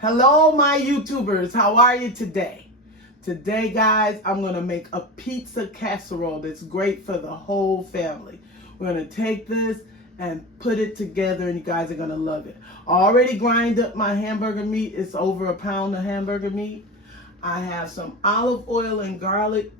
Hello, my YouTubers. How are you today? Today, guys, I'm going to make a pizza casserole that's great for the whole family. We're going to take this and put it together, and you guys are going to love it. I already grind up my hamburger meat. It's over a pound of hamburger meat. I have some olive oil and garlic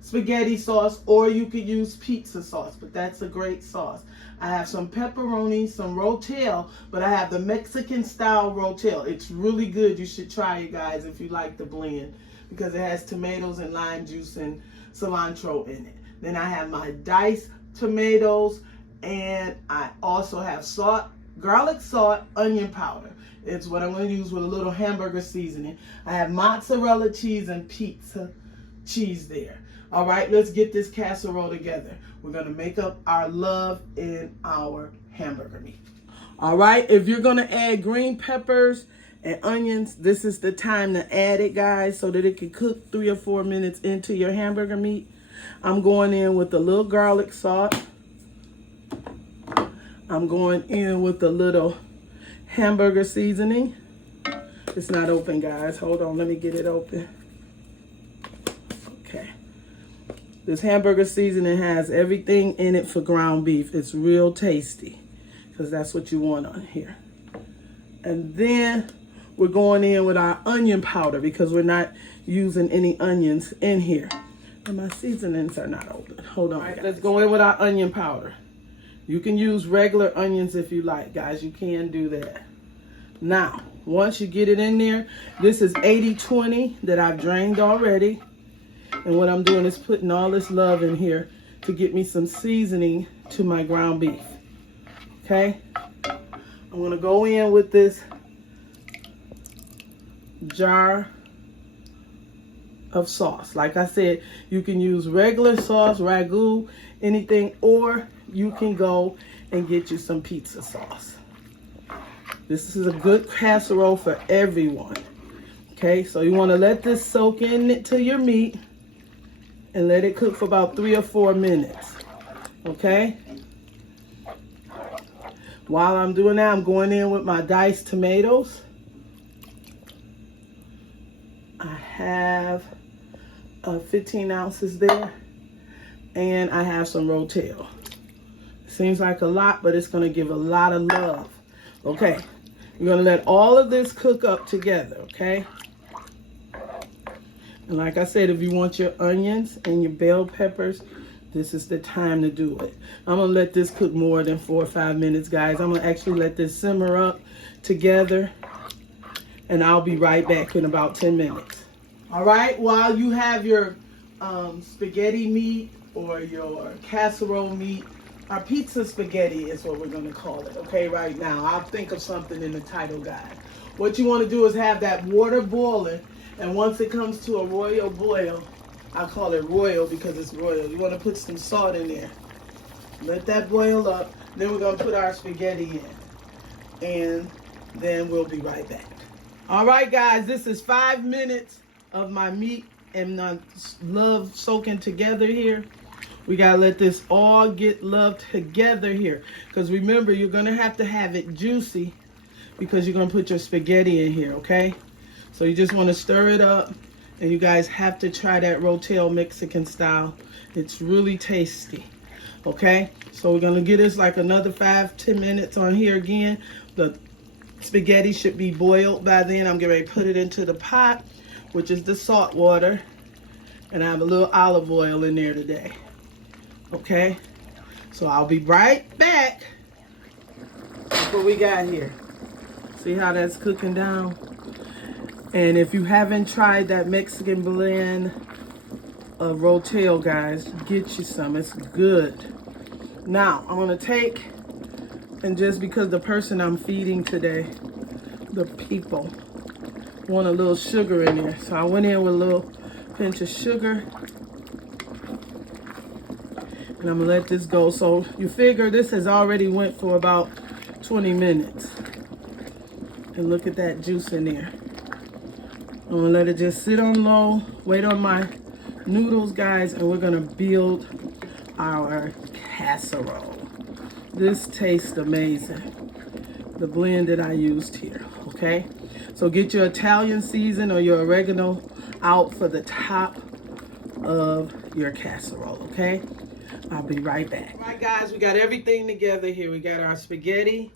spaghetti sauce, or you could use pizza sauce, but that's a great sauce. I have some pepperoni, some Rotel, but I have the Mexican style Rotel. It's really good. You should try it, guys, if you like the blend, because it has tomatoes and lime juice and cilantro in it. Then I have my diced tomatoes, and I also have salt, garlic salt, onion powder. It's what I'm going to use with a little hamburger seasoning. I have mozzarella cheese and pizza cheese there. All right, let's get this casserole together. We're going to make up our love in our hamburger meat. All right, if you're going to add green peppers and onions, this is the time to add it, guys, so that it can cook 3 or 4 minutes into your hamburger meat. I'm going in with a little garlic salt. I'm going in with a little hamburger seasoning. It's not open, guys. Hold on, let me get it open. Okay. This hamburger seasoning has everything in it for ground beef. It's real tasty because that's what you want on here. And then we're going in with our onion powder because we're not using any onions in here. And my seasonings are not open. Hold on. All right, let's go in with our onion powder. You can use regular onions if you like, guys. You can do that. Now, once you get it in there, this is 80-20 that I've drained already. And what I'm doing is putting all this love in here to get me some seasoning to my ground beef. Okay? I'm going to go in with this jar of sauce. Like I said, you can use regular sauce, ragu, anything, or you can go and get you some pizza sauce. This is a good casserole for everyone. Okay? So you want to let this soak into your meat and let it cook for about 3 or 4 minutes, okay? While I'm doing that, I'm going in with my diced tomatoes. I have 15 ounces there, and I have some Rotel. Seems like a lot, but it's gonna give a lot of love. Okay, you're gonna let all of this cook up together, okay? And like I said, if you want your onions and your bell peppers, this is the time to do it. I'm going to let this cook more than 4 or 5 minutes, guys. I'm going to actually let this simmer up together, and I'll be right back in about 10 minutes. All right, while you have your spaghetti meat or your casserole meat, our pizza spaghetti is what we're going to call it, okay, right now. I'll think of something in the title guide. What you want to do is have that water boiling. And once it comes to a royal boil, I call it royal because it's royal. You want to put some salt in there. Let that boil up. Then we're going to put our spaghetti in. And then we'll be right back. All right, guys, this is 5 minutes of my meat and my love soaking together here. We got to let this all get loved together here. Because remember, you're going to have it juicy because you're going to put your spaghetti in here, okay? So you just want to stir it up, and you guys have to try that Rotel Mexican style. It's really tasty, okay? So we're going to get this like another 5-10 minutes on here again. The spaghetti should be boiled by then. I'm getting ready to put it into the pot, which is the salt water, and I have a little olive oil in there today, okay? So I'll be right back. That's what we got here. See how that's cooking down? And if you haven't tried that Mexican blend of Rotel, guys, get you some. It's good. Now, I'm going to take, and just because the person I'm feeding today, the people, want a little sugar in there. So I went in with a little pinch of sugar. And I'm going to let this go. So you figure this has already went for about 20 minutes. And look at that juice in there. I'm gonna let it just sit on low, wait on my noodles, guys, and we're gonna build our casserole. This tastes amazing. the blend that I used here, okay? So get your Italian season or your oregano out for the top of your casserole, okay? I'll be right back. All right, guys, we got everything together here. We got our spaghetti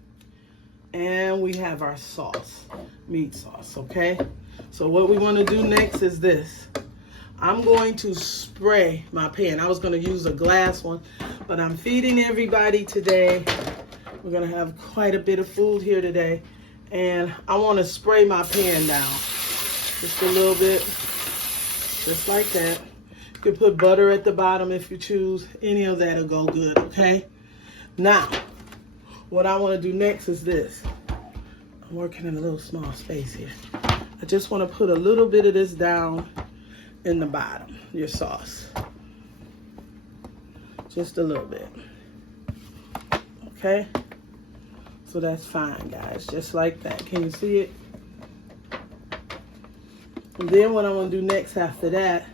and we have our sauce, meat sauce, okay? So what we want to do next is this. I'm going to spray my pan. I was going to use a glass one, but I'm feeding everybody today. We're going to have quite a bit of food here today. And I want to spray my pan down. Just a little bit. Just like that. You can put butter at the bottom if you choose. Any of that will go good, okay? Now, what I want to do next is this. I'm working in a little small space here. I just want to put a little bit of this down in the bottom, your sauce. Just a little bit. Okay? So that's fine, guys. Just like that. Can you see it? And then what I'm going to do next after that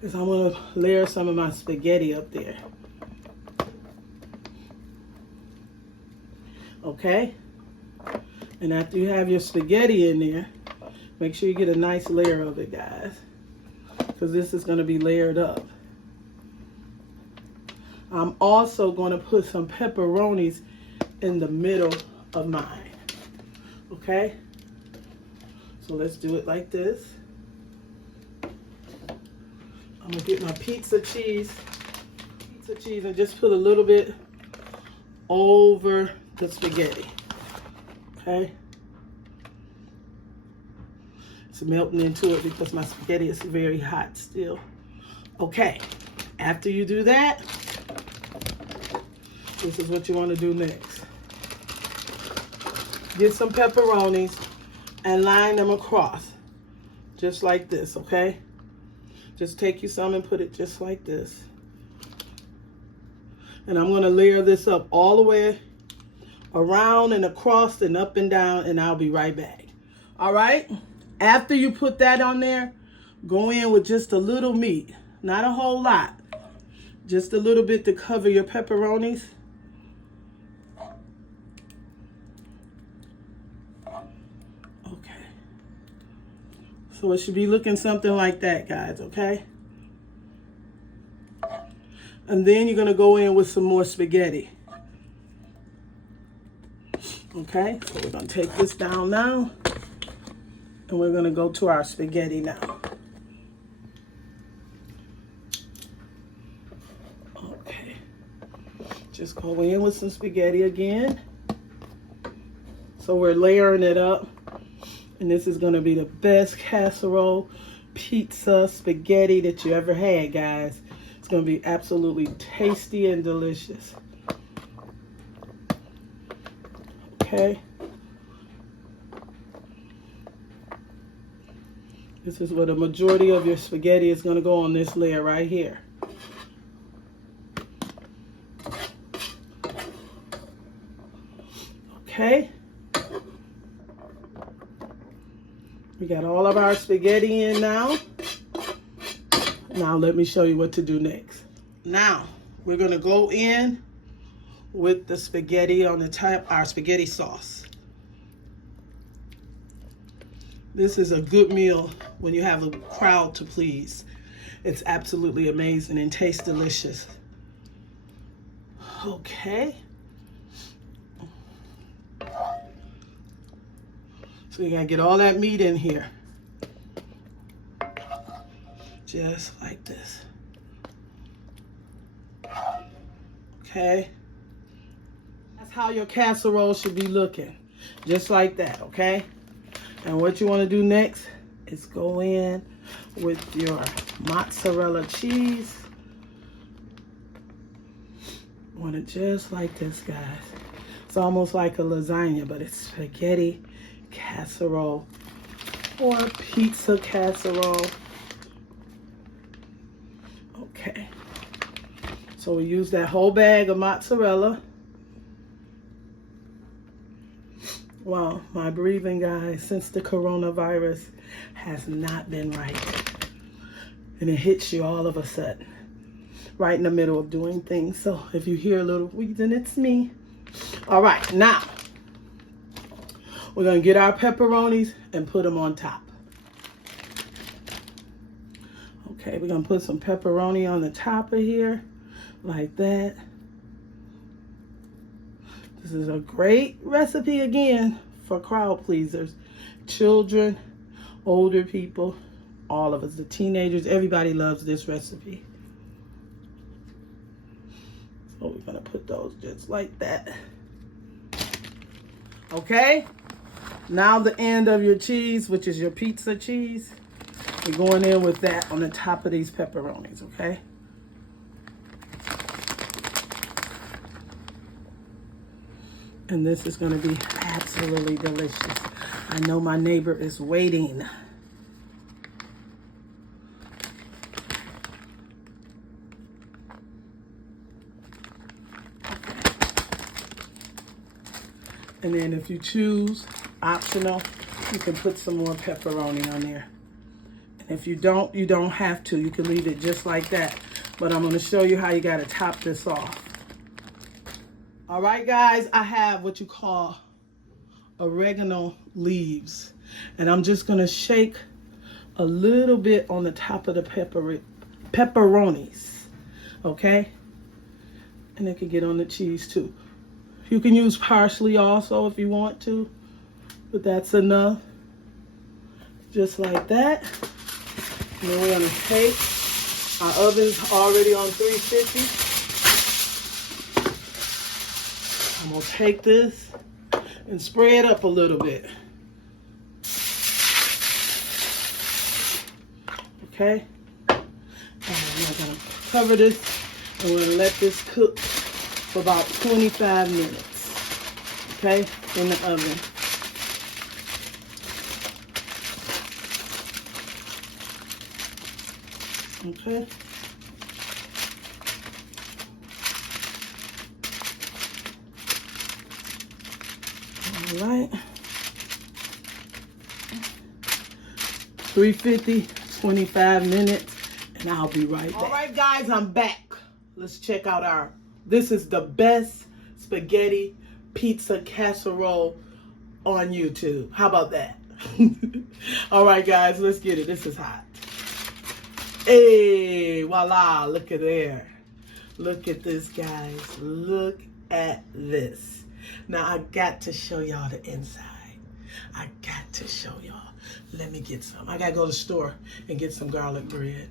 is I'm going to layer some of my spaghetti up there. Okay? And after you have your spaghetti in there, make sure you get a nice layer of it, guys, because this is going to be layered up. I'm also going to put some pepperonis in the middle of mine. Okay? So let's do it like this. I'm going to get my pizza cheese and just put a little bit over the spaghetti. Okay? It's melting into it because my spaghetti is very hot still. Okay, after you do that, this is what you want to do next. Get some pepperonis and line them across, just like this, okay? Just take you some and put it just like this. And I'm going to layer this up all the way around and across and up and down, and I'll be right back. All right? After you put that on there, go in with just a little meat. Not a whole lot. Just a little bit to cover your pepperonis. Okay. So it should be looking something like that, guys, okay? And then you're going to go in with some more spaghetti. Okay, so we're going to take this down now. And we're going to go to our spaghetti now. Okay. Just go in with some spaghetti again. So we're layering it up. And this is going to be the best casserole, pizza, spaghetti that you ever had, guys. It's going to be absolutely tasty and delicious. Okay. This is where the majority of your spaghetti is going to go on this layer right here. Okay. We got all of our spaghetti in now. Now let me show you what to do next. Now we're going to go in with the spaghetti on the top, our spaghetti sauce. This is a good meal when you have a crowd to please. It's absolutely amazing and tastes delicious. Okay. So you gotta get all that meat in here. Just like this. Okay. That's how your casserole should be looking. Just like that, okay? And what you want to do next is go in with your mozzarella cheese. You want it just like this, guys. It's almost like a lasagna, but it's spaghetti casserole or pizza casserole. Okay. So we use that whole bag of mozzarella. Wow, my breathing, guys, since the coronavirus has not been right. And it hits you all of a sudden, right in the middle of doing things. So if you hear a little wheezing, it's me. All right, now, We're gonna get our pepperonis and put them on top. Okay, we're gonna put some pepperoni on the top of here, like that. This is a great recipe again for crowd pleasers. Children, older people, all of us, the teenagers, everybody loves this recipe. So we're gonna put those just like that. Okay, now the end of your cheese, which is your pizza cheese, we're going in with that on the top of these pepperonis, okay? And this is gonna be absolutely delicious. I know my neighbor is waiting. And then if you choose, optional, you can put some more pepperoni on there. And if you don't, you don't have to. You can leave it just like that. But I'm gonna show you how you gotta top this off. All right, guys, I have what you call oregano leaves. And I'm just gonna shake a little bit on the top of the pepperonis, okay? And it can get on the cheese too. You can use parsley also if you want to, but that's enough. Just like that. And then we're gonna take, our oven's already on 350. I'm gonna take this and spray it up a little bit. Okay? And we're gonna cover this and we're gonna let this cook for about 25 minutes, okay, in the oven. Okay. All right. 350, 25 minutes, and I'll be right back. All right, guys, I'm back. Let's check out this is the best spaghetti pizza casserole on YouTube. How about that? All right, guys, let's get it. This is hot. Hey, voila, look at there. Look at this, guys. Look at this. Now, I got to show y'all the inside. I got to show y'all. Let me get some. I got to go to the store and get some garlic bread.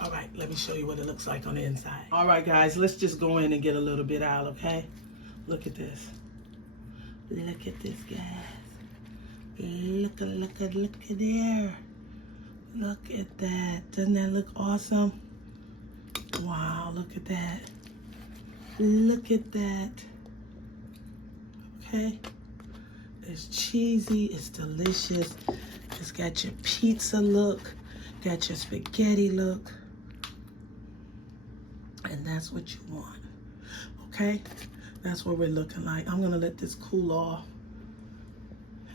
All right, let me show you what it looks like on the inside. All right, guys, let's just go in and get a little bit out, okay? Look at this. Look at this, guys. Look at there. Look at that. Doesn't that look awesome? Wow, look at that. Look at that. Okay? It's cheesy, it's delicious. It's got your pizza look, got your spaghetti look. And that's what you want, okay? That's what we're looking like. I'm gonna let this cool off.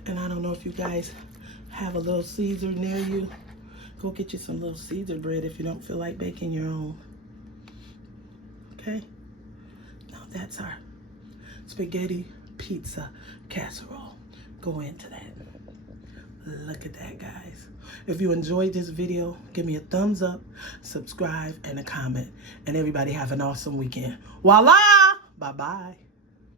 And I don't know if you guys have a Little Caesar near you. Go get you some Little Caesar bread if you don't feel like baking your own. Okay? Now that's our spaghetti pizza casserole. Go into that. Look at that, guys. If you enjoyed this video, give me a thumbs up, subscribe, and a comment. And everybody have an awesome weekend. Voila! Bye-bye.